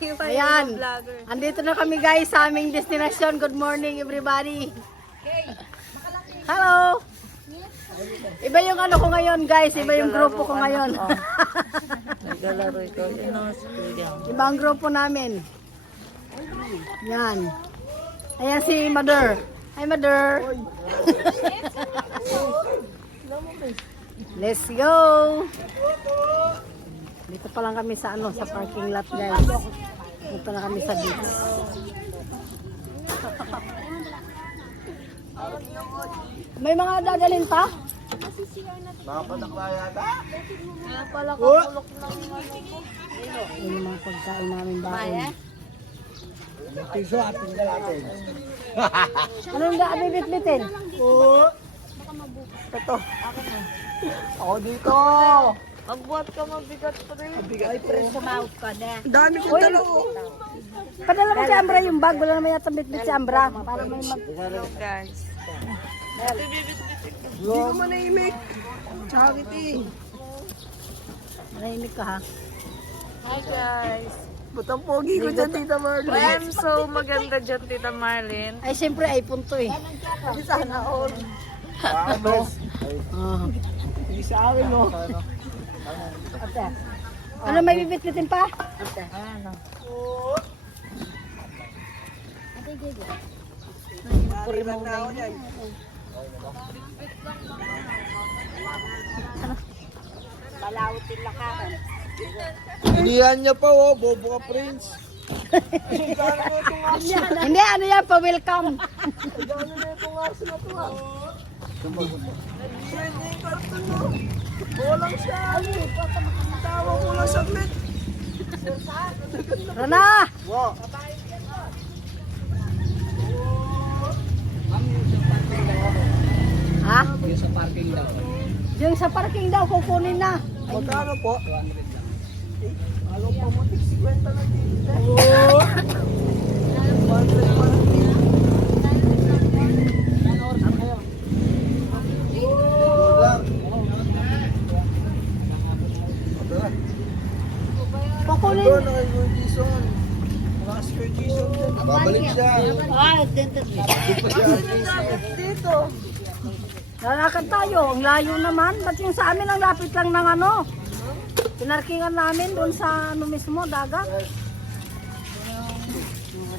Ayan. Andito na kami guys sa aming destinasyon. Good morning everybody. Hello. Iba yung ano ko ngayon guys. Iba yung grupo ko ngayon. Naglalaro ikaw. Yun ang studio. Iba ang grupo namin. Yan. Ayan si Mother. Hi Mother. Let's go. Dito pa lang kami sa sa parking lot guys. Dito na kami sa beach. May mga dadalhin pa? Kaya pala kakulok ng Yung mga pagkain namin baon. Anong bibit-bitin? Ito. Ako dito. Ang buhat ka mabigat pa rin. Ay, pero sumahot ka na. Dami ko dalaw. Padala mo si Ambra yung bag. Wala naman yata bit-bit si Ambra. Para may Hello guys. Hindi ko manahimik. Charity. Manahimik ka ha. Hi guys. Butang pogi ko dyan, Tita Marlene. I'm so maganda dyan, Tita Marlene. Ay, siyempre, iPhone to eh. Sana all. Hindi sa akin, no? Ate. Ano, may bibit-bitin pa? Ate. Ano? Malawit lakaran. Inihan niya pa oh, bobo ka Prince. Hindi, ano yan, pa-welcome. Walang siya. Tawa ko lang saglit. Rana! Wow. Ha? Yung sa parking daw, kukunin na. Magkano po? Alam pa mo, 50 na dito. Oo. Kukunin. Babalik siya. Dito. Lalakad tayo. Ang layo naman. Ba't yung sa amin ang lapit lang ng ano? Pinarkingan namin doon sa ano mismo, dagat.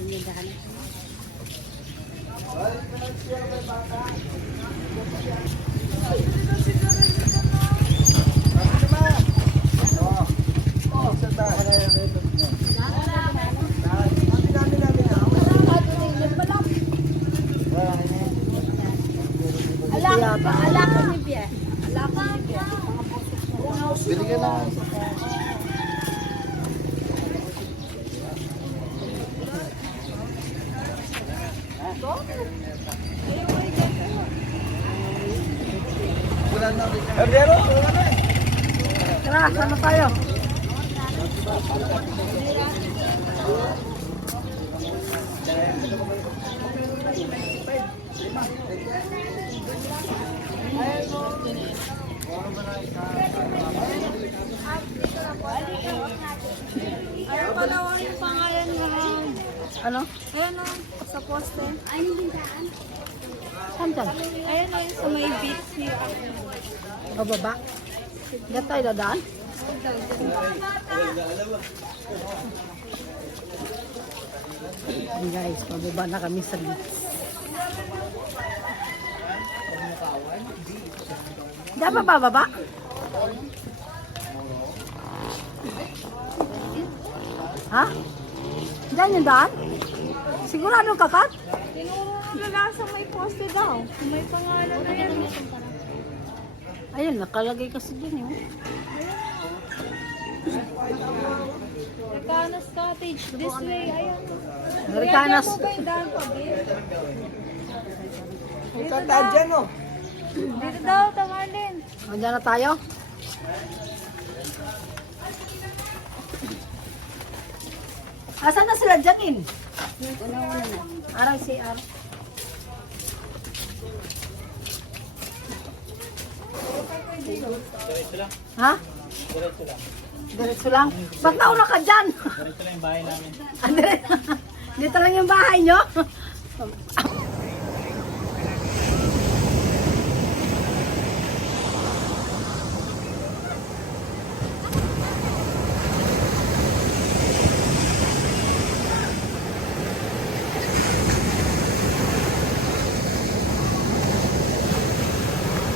Bili ka na. Herdero, Tara, sama tayo. Ayaw pala yung pangalan nga. Ano? Ayan o, sa poste. Saan dyan? Ayan o, sa may beach niya. Bababa. Diyan tayo dadaan? Ayan guys, bababa na kami sa beach. Diyan pa bababa? Ha? Diyan yung daan? Sigurado ka, Kat? Tinuro nila sa may poste daw. May pangalan na yan. Ayun, nakalagay kasi dyan yun. Ricanas Cottage, this way. Ayan. Ricanas. Kuya, ba yung daan pa, babe? Tandaan dyan oh. Dito daw, Tamarlin. Andiyan na tayo? Asan na sila dyan, In? Una-una na. Arang si Ar. Ha? Diretso lang. Ba't nauna ka dyan? yung bahay namin. Dito lang yung bahay nyo?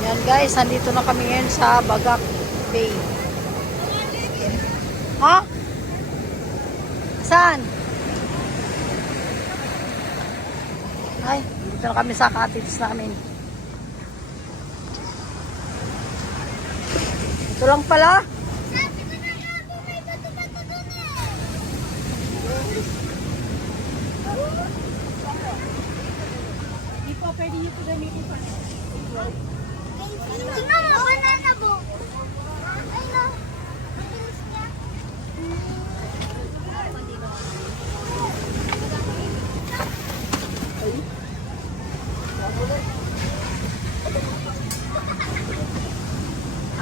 Yan guys, nandito na kami ngayon sa Bagak Bay. Ha? Saan? Ay, dito na kami sa cottage namin. Ito lang pala. Hindi po pwede nyo po gamitin pa. Tingnan mo, banana boat. Ay, no.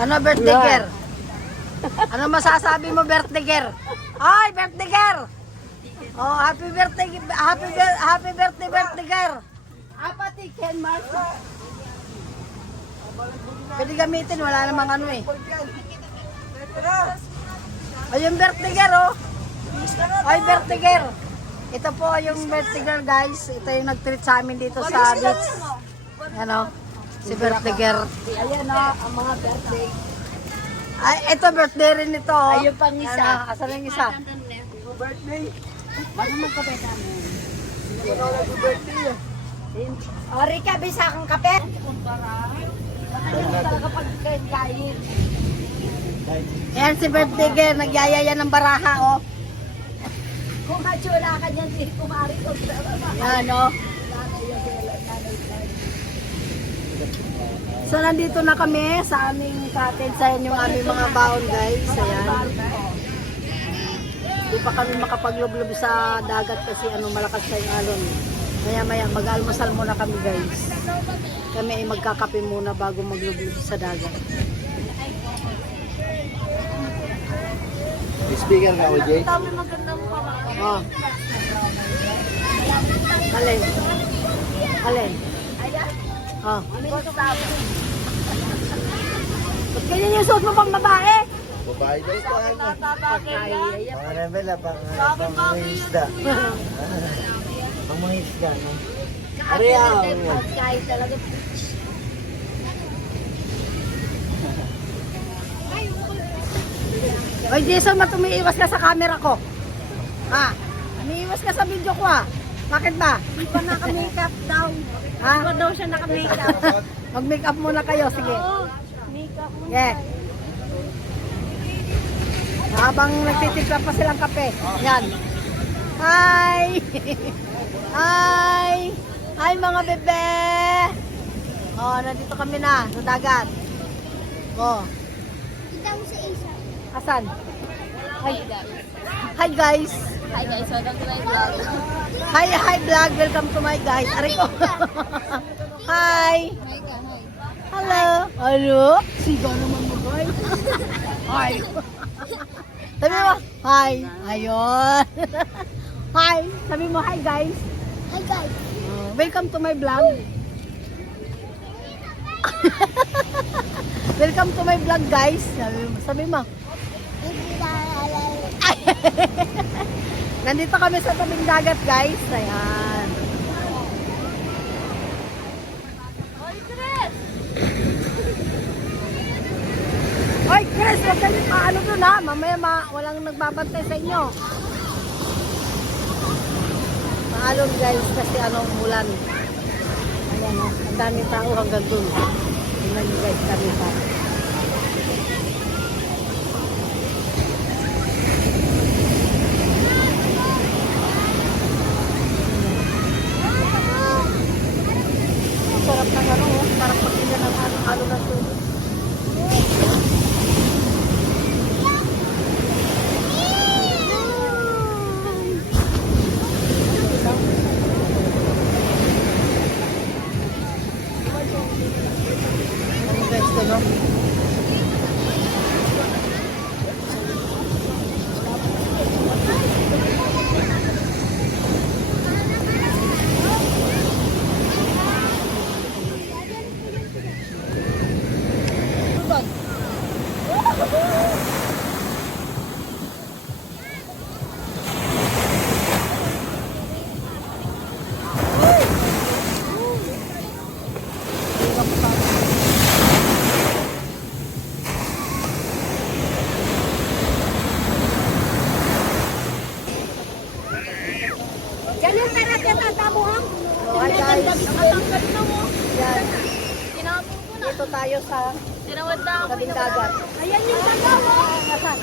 Ano, birthday girl? Ano masasabi mo, birthday girl? Ay, birthday girl! Oh, happy birthday, birthday girl! Apati, Ken Marco. Pwede gamitin, wala namang ano eh. Ay, yung birthday girl, oh. Ay, birthday girl. Ito po yung birthday girl, guys. Ito yung nag-treat sa amin dito sa beach. Ano? Si birthday girl. Ayan o, ang mga birthday. Ay, ito birthday rin ito. Oh. Ayun pang isa. Ano, asan yung isa? Birthday. Bago magkape namin. Hindi mo na birthday eh. O, Rika, bisa kang kape? Ayun talaga pagkain. Ayan si birthday girl. Nagyayaya ng baraha, oh. Kung hatsula ka dyan, si kumari ko. Yan, oh. So, nandito na kami sa aming cottage. Ayan yung aming mga baon, guys. Ayan. Hindi pa kami makapaglublub sa dagat kasi malakas pa yung alon. Maya-maya, mag-almusal muna kami, guys. Kami ay magkakape muna bago maglublub sa dagat. Speaker ka, OJ? Dami magandang pala. Oh. Alin? Alin? Oh. Ba't ganyan yung suot mo pang babae? Babae daw ito. Mga rebela, pang mga isda. Pang mga isda. Ariya. Kahit talaga. Oy, Jason, umiiwas ka sa camera ko. Ha? Umiiwas ka sa video ko, ha? Bakit ba? Hindi pa naka-makeup daw. Ha? Hindi pa daw siya naka-makeup. Mag-makeup muna kayo, sige. Oo, makeup mo. Yeah. Habang nagtitimpla pa silang kape. Yan. Hi! Hi! Hi mga bebe! Oh, nandito kami na sa dagat. Oh, Kita mo sa isa. asan? Hi. Hi guys. Hi guys, welcome to my vlog. Hi vlog. Welcome to my guys. Aray ko. Hi. Hello. Hello. Sigaw naman mo, guys. Hi. Sabi mo, hi. Ayun. Hi. Sabi mo, hi guys. Hi, guys. Welcome to my vlog. Welcome to my vlog, guys. Sabi mo. Nandito kami sa tabing dagat, guys. Ayan. Hoy, Chris, huwag kayo paano dun, ha? Mamaya walang nagbabantay sa inyo. Maalon, guys, kasi umulan. Ayan, oh. Ang daming tao hanggang dun. Tingnan nyo, guys, kami pa. Sarap ng parang pagkila ng halo ng tubig. Ano guys, ito, no? guys. Nakatanggal na mo. Yan. Tinapon ko na. Dito tayo sa Tinawad na ako. tabing dagat. Ayan yung tagaw mo. Nasaan?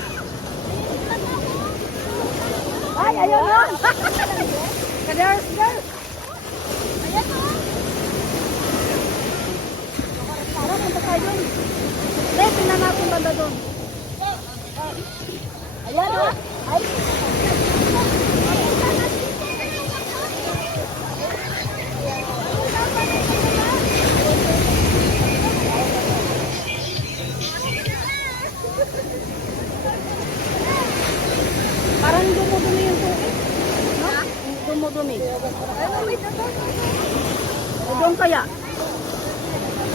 Ay, ayun na! Kaders, girls! Ayan o. Tara, punta tayo doon. Hindi, tingnan natin banda doon. Ayan o! Ay! Parang dumudumi yung tubig. No? Dumudumi. O doon kaya?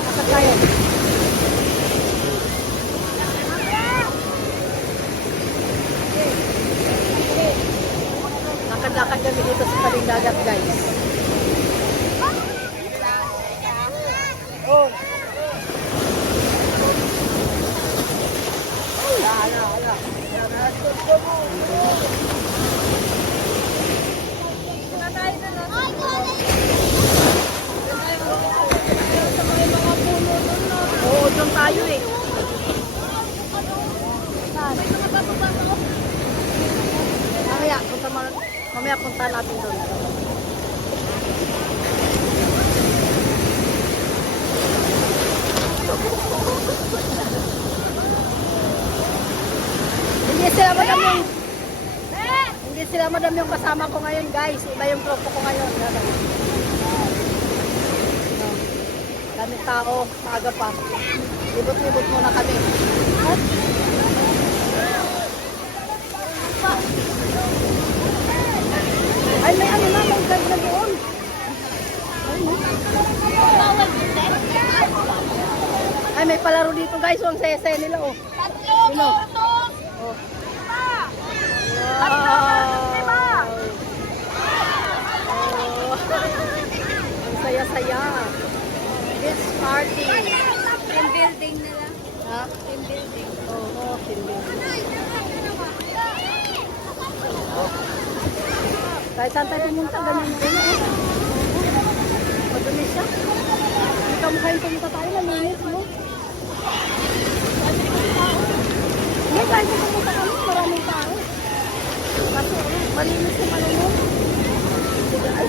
Nasaan tayo? Lakad-lakad kami dito sa tabing dagat, guys. Oh. Oo, doon tayo eh. Mamaya punta natin doon. Hindi sila madam yung kasama ko ngayon, guys. Iba yung grupo ko ngayon. Dami tao, maaga pa. Libot-libot muna kami. At ay, may ano na, may guard na doon. Ay, may palaro dito, guys. Ang saya-saya nila, oh. Sino? Oh. Wow. Oh. Ang saya-saya. This party. Team building nila. Ha? Team building. Oo, team building. Kahit saan tayo pumunta, ganyan mo rin eh. Madumi siya. Hindi ka mukha yung pumunta tayo, nalinis mo. Hindi, kahit yung pumunta kami, maraming tao. Kaso, malinis yung ano mo. Sige, ay.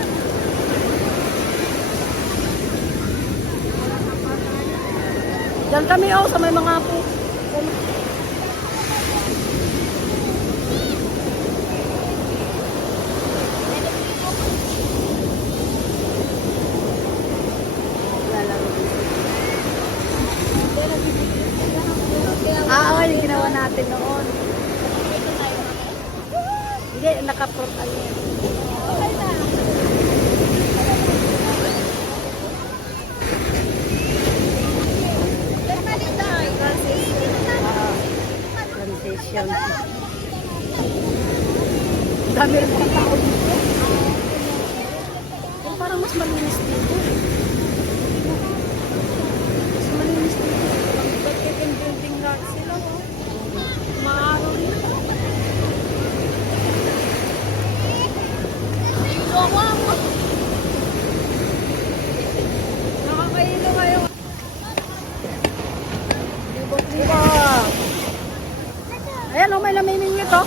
Diyan kami, oh, sa may mga po. Yung ginawa natin noon. Hindi, naka-front ayun. Okay na. Transition. Dami rin mga tao dito. Pero parang mas malinis dito. Mas malinis dito. Team building lang sila. Maaraw rin. Nakakailo kayo. Diba? Ayan o, may namimingit o.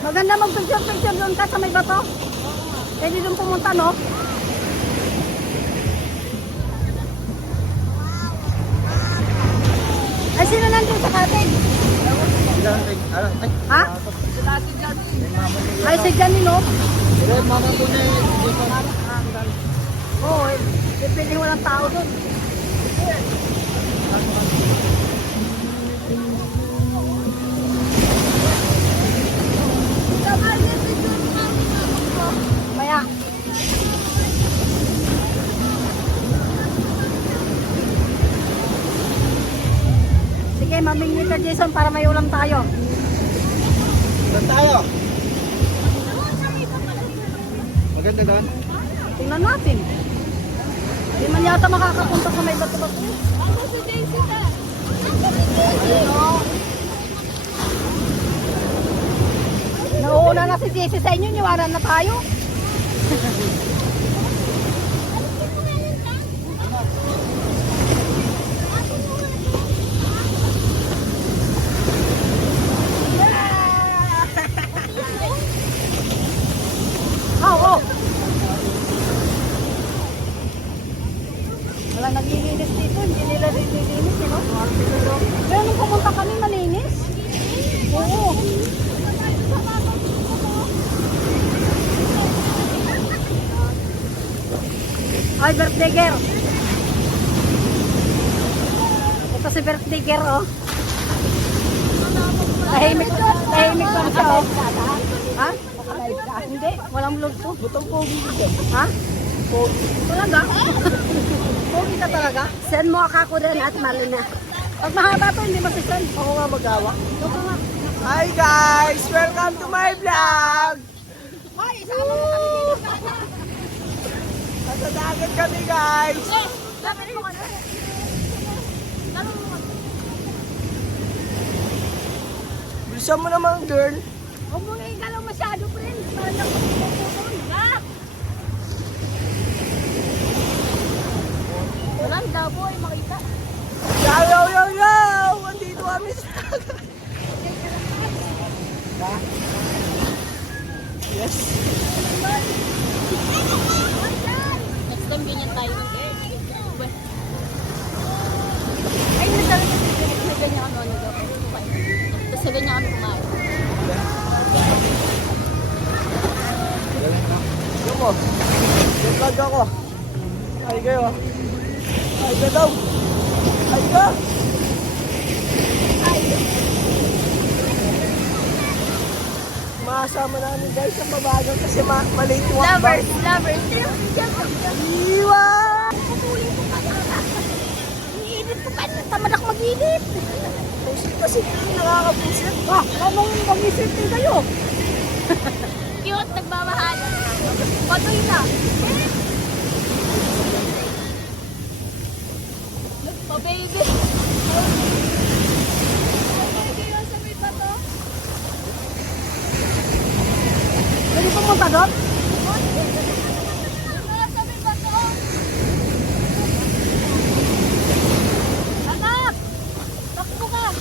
Maganda mag-picture-picture doon ka sa may bato. Pwede doon pumunta, no? Ay, sino nandun sa cottage? Ha? Ay, si Janine, no? Mama po na dito. Oo, depende walang tao doon. Maya. Sige, mamingin ka, Jason, para may ulam tayo. Saan tayo? Maganda doon? Tingnan natin. Hindi man yata makakapunta sa may bato-bato. Ako si Jessica. Ayun, oh. Nauna na si Jessie sa inyo, niwanan na tayo. Oo. Walang naglilinis dito, hindi nila nililinis, no? Pero nung pumunta kami, malinis. Oo. Ay, birthday girl. Ito si birthday girl, oh. Tahimik lang siya, oh. Ha? Hindi, walang vlog to. Butang pogi dito. Ha? Talaga? Pogi ka talaga? Send mo ako rin at Marina. Pag mahaba to, hindi masisend. Ako nga magawa. Ito nga. Hi guys! Welcome to my vlog! Ay, isama mo kami dito. Nasa dagat kami guys! Dapat mo ka na. Bilisan mo naman girl. Huwag mo nga igalaw masyado, friend. Parang lang magpuputol. Ha? Walang dabo ay makita. Yo yo yo yo! Andito kami sa dagat. Yes! Next time, ganyan tayo. Ay, nasabi ko sa ganyan ano daw. Tapos sa ganyan kami kumain. Yo mo! Yung vlog ako. Ay kayo. Ay ka daw. Ay ka! Makasama namin guys ang babagang kasi maliit yung wakbang. Lovers. Iwa! Iniinit ko pa. Tamad ako mag-init. Pusit kasi hindi nakakapusit. Ah, anong mag-isip din kayo? Cute, nagmamahalan. Patuloy na. Oh, baby. Pwede pumunta doon? Anak! Takbo ka!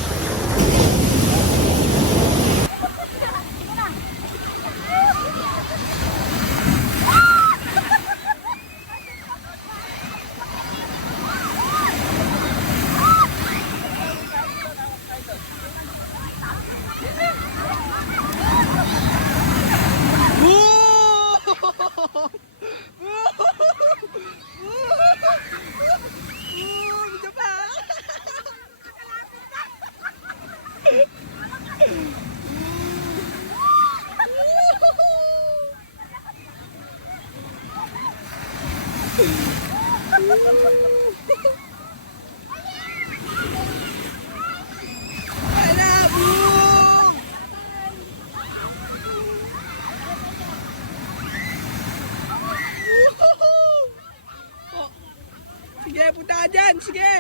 Sige, punta ka dyan! Sige!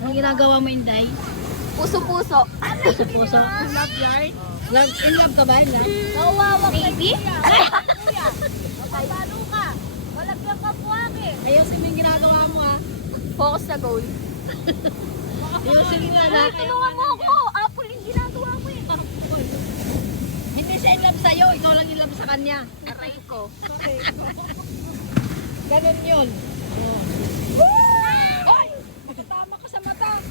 Anong ginagawa mo, Inday? Puso-puso. Puso-puso. Love yarn. In love ka ba? In love? Nawawak baby? Paano ka? Walagyan ka buwaki. Ayusin mo yung ginagawa mo, ha? Focus sa goal. Ayusin mo yan, ha? Tulungan mo ako. Apple yung ginagawa mo eh. Hindi siya in love sa'yo, ikaw lang in love sa kanya. Aray ko. Ganun yun. Ay! Makatama ka sa mata.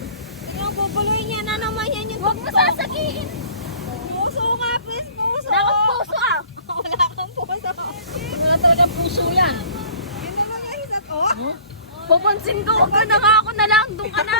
Yung bubuluin niya na naman yan yung Huwag mo sasagiin. puso nga, please, puso. Dapat puso ah. Wala kang puso. Wala talagang puso yan. Hindi lang yung isat, oh. Papansin ko, huwag ka na nga ako na lang. Doon ka na.